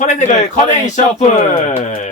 철의 대결 네, 커넥 커넥 셔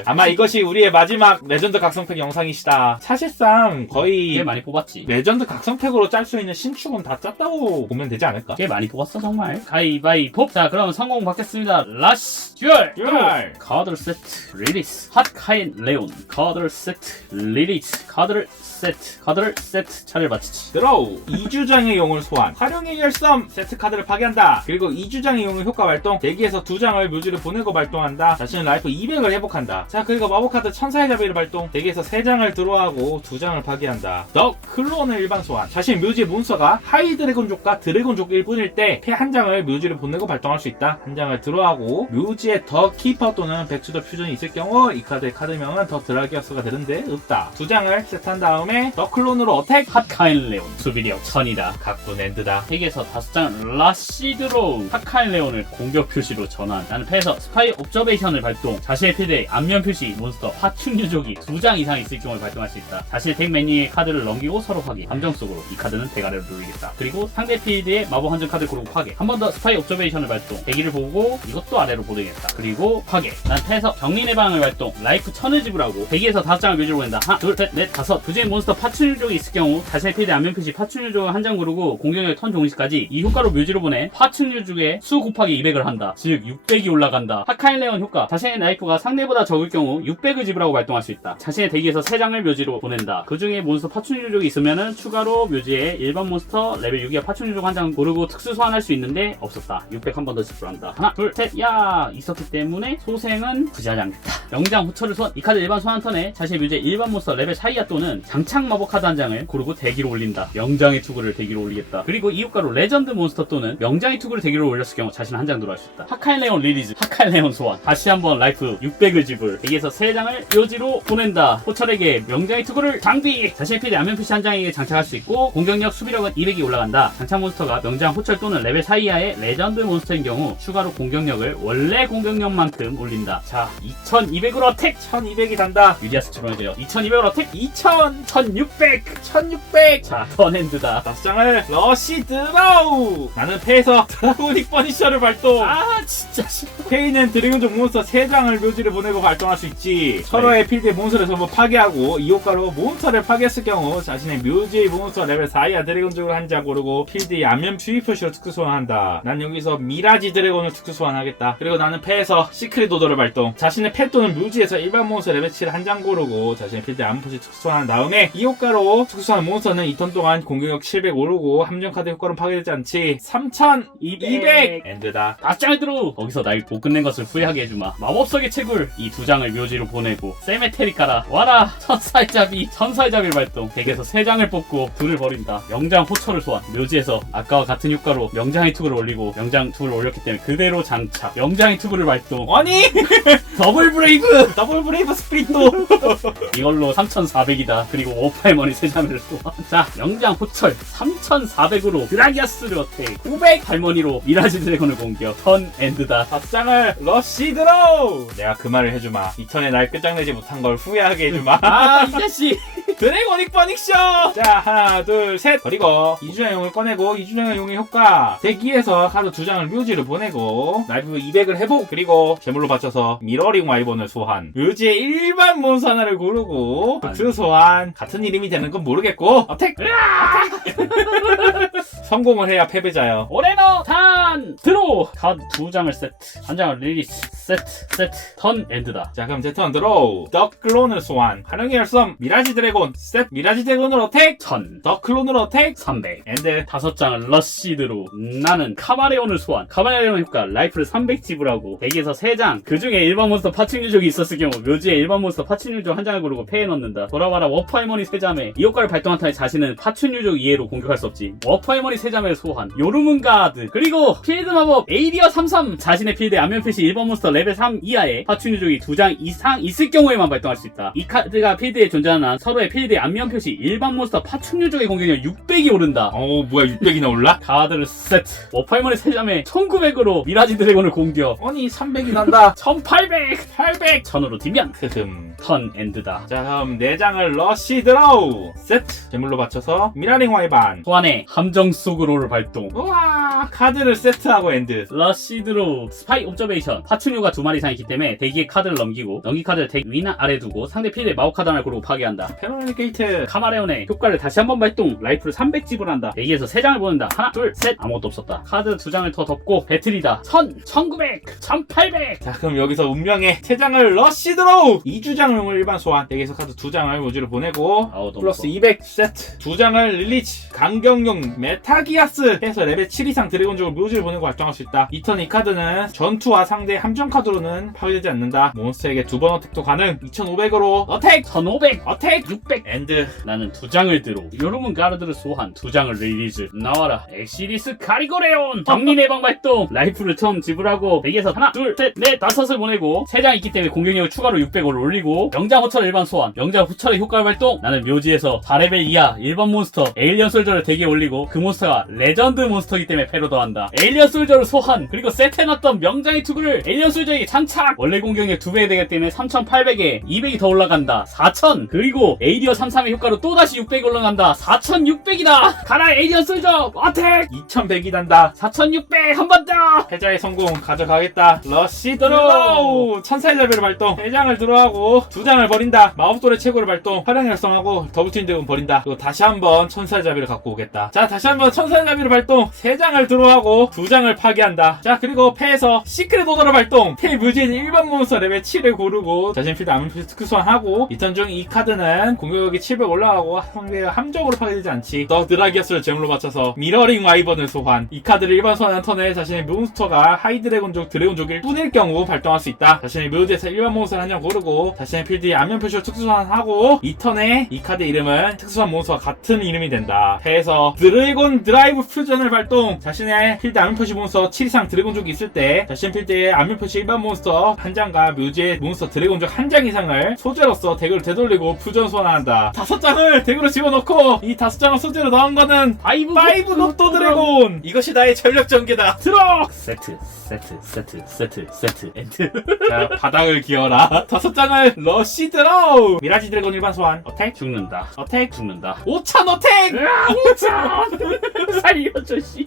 플 아마 이것이 우리의 마지막 레전드 각성팩 영상이시다 사실상 꽤 거의 많이 뽑았지. 레전드 각성팩으로 짤 수 있는 신축은 다 짰다고 보면 되지 않을까? 꽤 많이 뽑았어 정말. 가위바위보. 자 그럼 성공 받겠습니다. 라시 듀얼. 듀얼. 카드 세트 리리스. 핫카인 레온. 카드 세트 리리스. 카드를 세트. 카드를 세트. 차를 마치지. 드로우 2주장의 용을 소환 활용의 열섬 세트 카드를 파괴한다 그리고 2주장의 용의 효과 발동 대기에서 2장을 묘지를 보내고 발동한다 자신의 라이프 200을 회복한다 자 그리고 마법 카드 천사의 자비를 발동. 대기에서 3장을 드로우하고 2장을 파괴한다. 더 클론을 일반 소환. 자신 묘지의 몬스터가 하이 드래곤족과 드래곤족일 뿐일 때 패 한 장을 묘지를 보내고 발동할 수 있다. 한 장을 드로우하고 묘지에 더 키퍼 또는 백수더 퓨전이 있을 경우 이 카드의 카드명은 더 드라기어스가 되는데 없다. 두 장을 세트한 다음에 더 클론으로 어택. 핫카인 레온. 수비력 천이다. 각군 엔드다. 팩에서 다섯 장 라시드로우 핫카인 레온을 공격 표시로 전환. 나는 패에서 스파이 옵저베이션을 발동. 자신의 필드에 안면 표시 몬스터 파충류족이 두 장 이상 있을 경우에 발동할 수 있다. 자신의 덱 메뉴의 카드를 넘기고 서로 확인 감정 속으로 이 카드는 대가리를 누르겠다. 그리고 상대 필드에 마법 한정 카드 고르고 파괴. 한 번 더 스파이 옵저베이션을 발동. 대기를 보고 이것도 아래로 보내겠다. 그리고 파괴. 난 패에서 정린의 방을 발동. 라이프 천을 지불하고 대기에서 다섯 장을 묘지로 보낸다. 하나 둘 셋 넷 다섯. 두 개의 몬스터 파충류족이 있을 경우 자신의 필드에 안면 표시 파충류족을 한 장 고르고 공격력 턴 종시까지 이 효과로 묘지로 보내 파충류족의 수 곱하기 200을 한다. 즉 600이 올라간다. 하카인 레온 효과. 자신의 라이프가 상대보다 적을 경우 600을 지불하고 발동할 수 있다. 자신의 대기에서 3장을 묘지로 보낸다. 그 중에 몬스터 파충류 족이 있으면은 추가로 묘지에 일반 몬스터 레벨 6이야 파충류 족 한 장 고르고 특수 소환할 수 있는데 없었다. 600 한 번더 지불한다. 하나 둘 셋 야! 있었기 때문에 소생은 부지하지 않겠다. 영장 후처를 소환 이 카드 일반 소환 턴에 자신의 묘지에 일반 몬스터 레벨 4이하 또는 장착 마법 카드 한 장을 고르고 대기로 올린다. 명장의 투구를 대기로 올리겠다. 그리고 이 효과로 레전드 몬스터 또는 명장의 투구를 대기로 올렸을 경우 자신 한 장 들어갈 수 있다. 하카인 레온 리리즈 하카인 레온 소환. 다시 한번 라이프 600을 지불 대기에서 3장을 묘지로 보낸다. 호철에게 명장의 투구를 장비! 자신의 필드 안면 표시 한 장에게 장착할 수 있고 공격력 수비력은 200이 올라간다. 장착 몬스터가 명장 호철 또는 레벨 4 이하의 레전드 몬스터인 경우 추가로 공격력을 원래 공격력만큼 올린다. 자 2200으로 어택! 1200이 단다. 유디아스 추가해줘요. 2200으로 어택! 2000 1600 1600. 자 턴핸드다. 다섯 장을 러시 드라우. 나는 패에서 드라고닉 퍼니셔를 발동. 아 진짜. 싫어 페이는 드래곤족 몬스터 3장을 묘지를 보내고 발동 할 수 있지. 서로의 필드의 몬스터를 전부 파괴하고 이 효과로 몬스터를 파괴했을 경우 자신의 묘지의 몬스터 레벨 4이하 드래곤족을 한장 고르고 필드의 안면 퓨이 표시로 특수 소환한다. 난 여기서 미라지 드래곤을 특수 소환하겠다. 그리고 나는 패에서 시크릿 오더를 발동. 자신의 패 또는 묘지에서 일반 몬스터 레벨 7 한 장 고르고 자신의 필드의 안면 표시 특수 소환한 다음에 이 효과로 특수 소환 몬스터는 2턴 동안 공격력 700 오르고 함정 카드 효과로 파괴되지 않지. 3200 엔드다. 납장을 들어 거기서 날 못 끝낸 것을 후회하게 해주마 마법석의 채굴 이 두 장을 묘지로 보내고 세메테리 깔아 와라 천사의 잡이 천사의 잡이를 발동 덱에서 세 장을 뽑고 둘을 버린다 명장 호처를 소환 묘지에서 아까와 같은 효과로 명장의 투구를 올리고 명장 투구를 올렸기 때문에 그대로 장착 명장의 투구를 발동 아니! 더블 브레이브 더블 브레이브 스피릿도! 이걸로 3,400이다. 그리고 오파이머니 세자매를 소환. 자, 명장 호철 3,400으로 드라기아스를 어택. 900 할머니로 미라지 드래곤을 공격. 턴 엔드다. 답장을 러시 드로우! 내가 그 말을 해주마. 2000에 날 끝장내지 못한 걸 후회하게 해주마. 아, 이 자식. 드래곤닉 퍼닉쇼! 자, 하나, 둘, 셋! 버리고, 이주장 용을 꺼내고, 이주장 용의 효과. 대기에서 카드 두 장을 묘지로 보내고, 라이브 200을 회복, 그리고 제물로 바쳐서 미러링 와이번을 소환. 묘지에 일반 몬스터 하나를 고르고, 그 소환. 같은 이름이 되는 건 모르겠고, 어택! 성공을 해야 패배자요. 오레노 탄 드로! 카드 두 장을 세트 한 장을 리리스 세트 세트 턴 엔드다. 자, 그럼 제턴 드로우. 더 클론을 소환. 활용의 열섬, 미라지 드래곤, 셋, 미라지 드래곤을 어택! 천. 더 클론을 어택! 300 엔드. 다섯 장을 러시 드로. 나는 카마레온을 소환. 카마레온 효과. 라이프를 300 지불하고. 덱에서 3장. 그 중에 일반 몬스터 파충류족이 있었을 경우 묘지에 일반 몬스터 파충류족 한 장을 고르고 패에 넣는다. 돌아와라. 워프 할머니 세자매. 이 효과를 발동한 타에 자신은 파충류족 이해로 공격할 수 없지. 워프 할머니 세자매를 소환 요르문 가드 그리고 필드 마법 에이리어 33 자신의 필드에 안면 표시 일반 몬스터 레벨 3 이하의 파충류족이 두장 이상 있을 경우에만 발동할 수 있다. 이 카드가 필드에 존재하는 한 서로의 필드의 안면 표시 일반 몬스터 파충류족의 공격력 600이 오른다. 어 뭐야 600이나 올라? 카드를 세트. 워파이머의 세점에 1900으로 미라지 드래곤을 공격. 아니 300이 난다 1800! 800 천으로 뒷면. 크흠 턴 엔드다. 자 다음 4장을 러쉬 드로우 세트 제물로 받쳐서 미라링 와이반 소환해 함정 속으로를 발동. 우와 카드를 세트하고 엔드. 러시드로 스파이 옵저베이션. 파충류가 두 마리 이상 있기 때문에 대기에 카드를 넘기고 넘긴 카드를 덱 위나 아래 두고 상대 필드에 마법 카드 하나를 고르고 파괴한다. 페로니 게이트. 카마레온의 효과를 다시 한 번 발동. 라이프를 300집을 한다. 대기에서 3장을 보낸다. 하나 둘셋. 아무것도 없었다. 카드 두 장을 더 덮고 배틀이다. 1000 1900 1800 자 그럼 여기서 운명의 3장을 러쉬 드로우 2주장용을 일반 소환. 덱에서 카드 2장을 묘지로 보내고 아우 너무 플러스 좋아. 200 세트. 2장을 릴리치 강경용 메타기아스 해서 레벨 7 이상 드래곤족을 묘지를 보내고 발동할 수 있다. 이 턴 이 카드는 전투와 상대 함정 카드로는 파괴되지 않는다. 몬스터에게 두 번 어택도 가능. 2500으로 어택! 1500 어택! 600 엔드. 나는 두 장을 들어. 요르문 가르드를 소환. 두 장을 리리즈. 나와라. 엑시리스 가리고레온! 정리 내방 발동! 라이프를 처음 지불하고 100에서 하나 둘 셋 넷 다섯을 보내고 세장 있기 때문에 공격력을 추가로 600을 올리고 명장 호철 일반 소환. 명장 호철의 효과를 발동! 나는 묘지에서 4레벨 이하 일반 몬스터 에일리언 솔저를 대기에 올리고 그 몬스터가 레전드 몬스터이기 때문에 패로 더한다. 에일리언 솔저를 소환 그리고 세트해놨던 명장의 투구를 에일리언 솔저에게 장착. 원래 공격력 2배 되기 때문에 3800에 200이 더 올라간다. 4000 그리고 에이리어 33의 효과로 또다시 600이 올라간다. 4600이다. 가라 에이리언 솔저 어택 2100이 난다 4600 한 번 더! 패자의 성공 가져가겠다. 러쉬 드로우 천사의 자비를 발동. 3장을 들어가고 2장을 버린다. 마법돌의 최고를 발동. 활용 열성하고 더블 트윈 덱은 버린다. 그리고 다시 한번 천사의 자비를 갖고 오겠다. 자 다시 한번 천사의 자비를 발동. 3장을 들어가고 2장을 파괴한다. 자 그리고 패에서 시크릿 오더를 발동. 패 뮤진 일반 몬스터 레벨 7을 고르고 자신 필드 아문 필드 특수 소환하고 이턴 중 이 카드는 공격력이 700 올라가고 상대가 함정으로 파괴되지 않지. 더 드라기어스를 제물로 맞춰서 미러링 와이번을 소환. 이 카드를 일반 소환한 턴에 자신의 몬스터가 하이드래곤족 드래곤족일 뿐일 경우 발동할 수 있다. 자신의 묘지에서 일반 몬스터를 한 장 고르고 자신의 필드에 안면 표시로 특수 소환하고 이 턴에 이 카드 이름은 특수 소환 몬스터와 같은 이름이 된다. 패에서 드래곤 드라이브 퓨전을 발동. 자신 의 필드 안면 표시 몬스터 7 이상 드래곤족이 있을 때 자신 필드에 안면 표시 일반 몬스터 한 장과 묘지의 몬스터 드래곤족 한 장 이상을 소재로서 덱을 되돌리고 퓨전 소환한다. 다섯 장을 덱으로 집어넣고 이 다섯 장을 소재로 넣은 거는 파이브 파이브 노또 드래곤! 이것이 나의 전력 전개다. 트럭 세트 세트 세트 세트 세트 엔드. 자 바닥을 기어라. 다섯 장을 러시 드로우 미라지 드래곤 일반 소환. 어택? 죽는다. 어택? 죽는다. 5천 어택! 으아 오참 살려줘 씨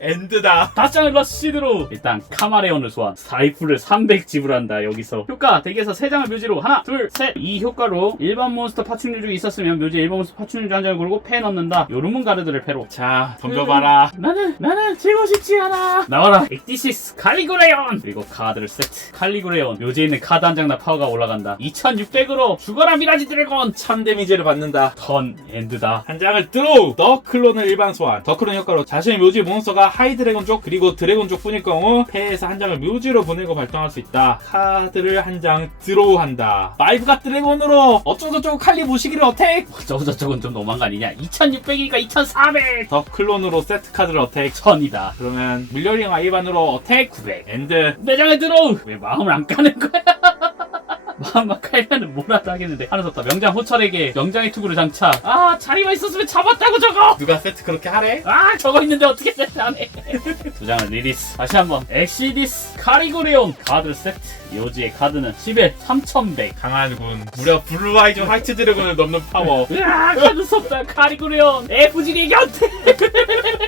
엔드다. 다섯 장을 러시드로. 일단 카마레온을 소환. 사이프를 300 지불한다 여기서. 효과 덱에서 3장을 묘지로. 하나 둘셋이 효과로 일반 몬스터 파충류 중에 있었으면 묘지 일반 몬스터 파충류 중한 장을 고르고 패 넣는다. 요르문 가르드를 패로. 자 덤벼봐라. 나는 나는 지고 싶지 않아. 나와라. 엑디시스 칼리그레온. 그리고 카드를 세트. 칼리그레온. 묘지에 있는 카드 한 장당 파워가 올라간다. 2600으로 죽어라 미라지 드래곤. 천 데미지를 받는다. 턴 엔드다. 한 장을 드로우. 더 클론을 일반 소환. 더 클론 효과로 자신의 묘지 몬스터가 하이 드래곤 쪽 그리고 드래곤 쪽 뿐일 경우 패에서 한 장을 묘지로 보내고 발동할 수 있다. 카드를 한 장 드로우한다. 파이브가 드래곤으로 어쩌고저쩌고 칼리 무시기를 어택! 저저저건 좀 너무한 거 아니냐? 2600이니까 2400 더 클론으로 세트 카드를 어택. 천이다. 그러면 물려링 아이반으로 어택 900 엔드. 내장을 들어 왜 마음을 안 까는 거야 마음만 깔면은 뭐라도 하겠는데. 하나 섰다. 명장 호철에게 명장의 투구를 장착 아 자리만 있었으면 잡았다고 저거! 누가 세트 그렇게 하래? 아 저거 있는데 어떻게 세트 안해? 두 장을 리리스. 다시 한번. 엑시디스 카리고레온 카드 세트. 요지의 카드는 11 3100 강한군. 무려 블루 아이즈 화이트 드래곤을 넘는 파워. 으아 수 없다. 카리고레온. 에프지리 곁에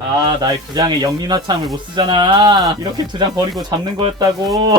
아 나의 두 장의 영리나참을 못 쓰잖아. 이렇게 두 장 버리고 잡는 거였다고.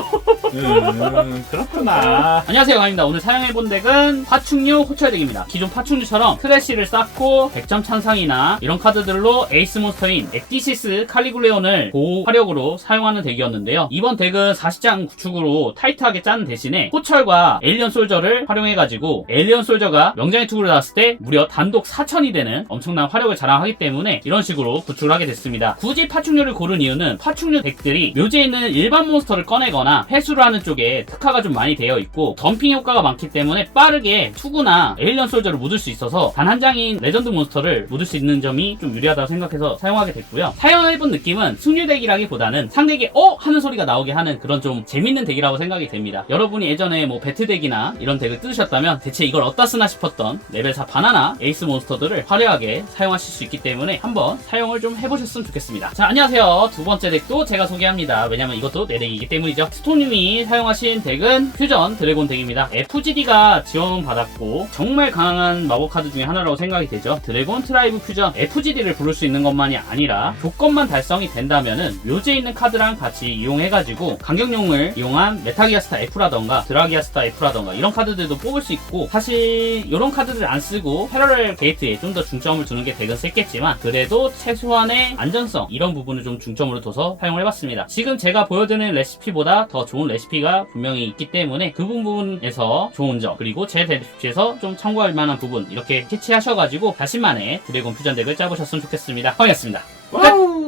음 그렇구나. 안녕하세요 강입니다. 오늘 사용해본 덱은 파충류 호철덱입니다. 기존 파충류처럼 트래쉬를 쌓고 100점 찬상이나 이런 카드들로 에이스 몬스터인 엑디시스 칼리굴레온을 고화력으로 사용하는 덱이었는데요. 이번 덱은 40장 구축으로 타이트하게 짠 대신에 호철과 에일리언 솔저를 활용해가지고 에일리언 솔저가 명장의 투구를 나왔을 때 무려 단독 4천이 되는 엄청난 화력을 자랑하기 때문에 이런 식으로 구축을 파충류를 하게 됐습니다. 굳이 파충류를 고른 이유는 파충류 덱들이 묘지에 있는 일반 몬스터를 꺼내거나 회수를 하는 쪽에 특화가 좀 많이 되어 있고 덤핑 효과가 많기 때문에 빠르게 투구나 에일리언 솔저를 묻을 수 있어서 단 한 장인 레전드 몬스터를 묻을 수 있는 점이 좀 유리하다고 생각해서 사용하게 됐고요. 사용해본 느낌은 승률 덱이라기보다는 상대에게 어? 하는 소리가 나오게 하는 그런 좀 재밌는 덱이라고 생각이 됩니다. 여러분이 예전에 뭐 배트 덱이나 이런 덱을 뜨셨다면 대체 이걸 어디다 쓰나 싶었던 레벨 4 바나나 에이스 몬스터들을 화려하게 사용하실 수 있기 때문에 한번 사용을 좀 해보셨으면 좋겠습니다. 자, 안녕하세요. 두 번째 덱도 제가 소개합니다. 왜냐면 이것도 내 덱이기 때문이죠. 스토님이 사용하신 덱은 퓨전 드래곤 덱입니다. FGD가 지원 받았고 정말 강한 마법 카드 중에 하나라고 생각이 되죠. 드래곤 트라이브 퓨전 FGD를 부를 수 있는 것만이 아니라 조건만 달성이 된다면은 묘지에 있는 카드랑 같이 이용해가지고 강경용을 이용한 메타기아스타 F라던가 드라기아스타 F라던가 이런 카드들도 뽑을 수 있고 사실 이런 카드들 안 쓰고 패러렐 게이트에 좀 더 중점을 두는 게 덱은 셌겠지만 그래도 최소한 의 안전성 이런 부분을 좀 중점으로 둬서 사용을 해봤습니다. 지금 제가 보여드리는 레시피보다 더 좋은 레시피가 분명히 있기 때문에 그 부분에서 좋은 점 그리고 제 레시피에서 좀 참고할 만한 부분 이렇게 캐치하셔가지고 자신만의 드래곤 퓨전 덱을 짜보셨으면 좋겠습니다. 확인했습니다. 와우!